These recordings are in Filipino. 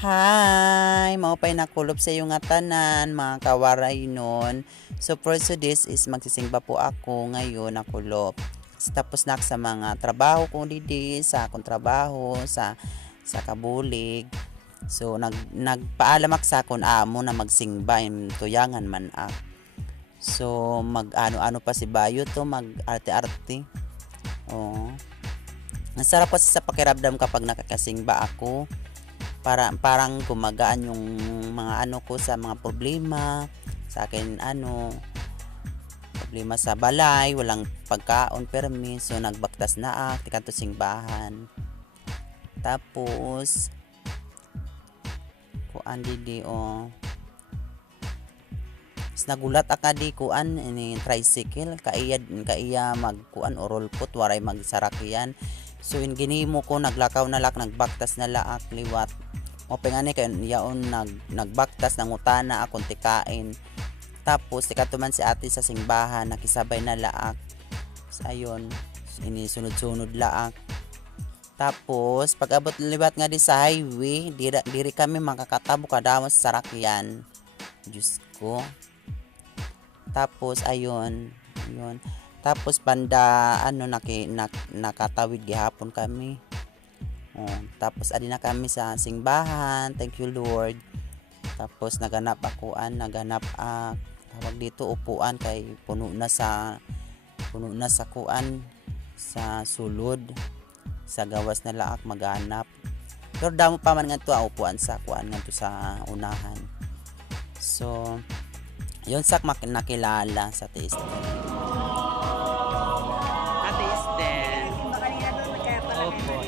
Hi! Maupay nakulob sa iyo nga tanan, mga kawaray nun. So for this is magsisingba po ako ngayon nakulob. Tapos na sa mga trabaho ko didi, sa akong trabaho, sa kabulig. So nagpaalam ak sa akon amo na magsingba, tuyangan man ak. So mag ano-ano pa si Bayo to, mag arte-arte. Oh. Ang sarap kasi sa pakiramdam kapag nakakasingba ako. Parang gumagaan yung mga ano ko sa mga problema sa akin, problema sa balay, walang pagkaon permi, so nagbaktas na ak tikan to singbahan. Tapos kuan didi nagulat aka di kuan ini tricycle kaiya magkuan o roll put waray magsarakian. So in ginimo ko naglakaw na lak, nagbaktas na laak liwat. O pengani kay yaon nagbaktas ng utana akong tikain. Tapos tikatuman si ate sa singbahan, nakisabay na laak. So, ayun, ini sunod-sunod laak. Tapos pag abot liwat nga di sa highway, diri kami makakatabo kadamo sa sarakyan. Diyos ko. Tapos ayun. Tapos banda nakatawid gihapon kami. Tapos adi na kami sa singbahan. Thank you Lord. Tapos naganap tawag dito upuan kay puno na sa kuan sa sulod. Sa gawas na laak maganap. Pero damo pa man ngadto upuan sa kuan ngadto sa unahan. So yun sak nakilala sa taste.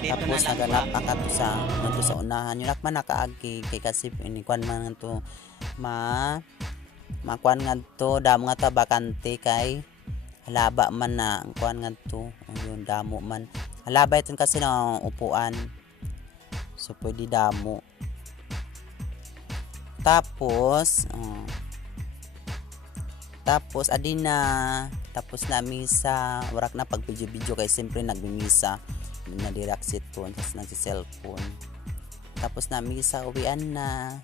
Tapos naganap akat sa unahan yun akman nakaagi kay kasi ini kwan man to makuan ngadto damo nga ta bakante kay halaba man na ang kuan ngadto yun damo man halaba iton kasi na upuan, so pwede damo. Tapos adi na tapos na misa, warak na pag video kay siyempre nagmimisa na direct sit phone tapos nagsi-cellphone. Tapos na misa, uwian na.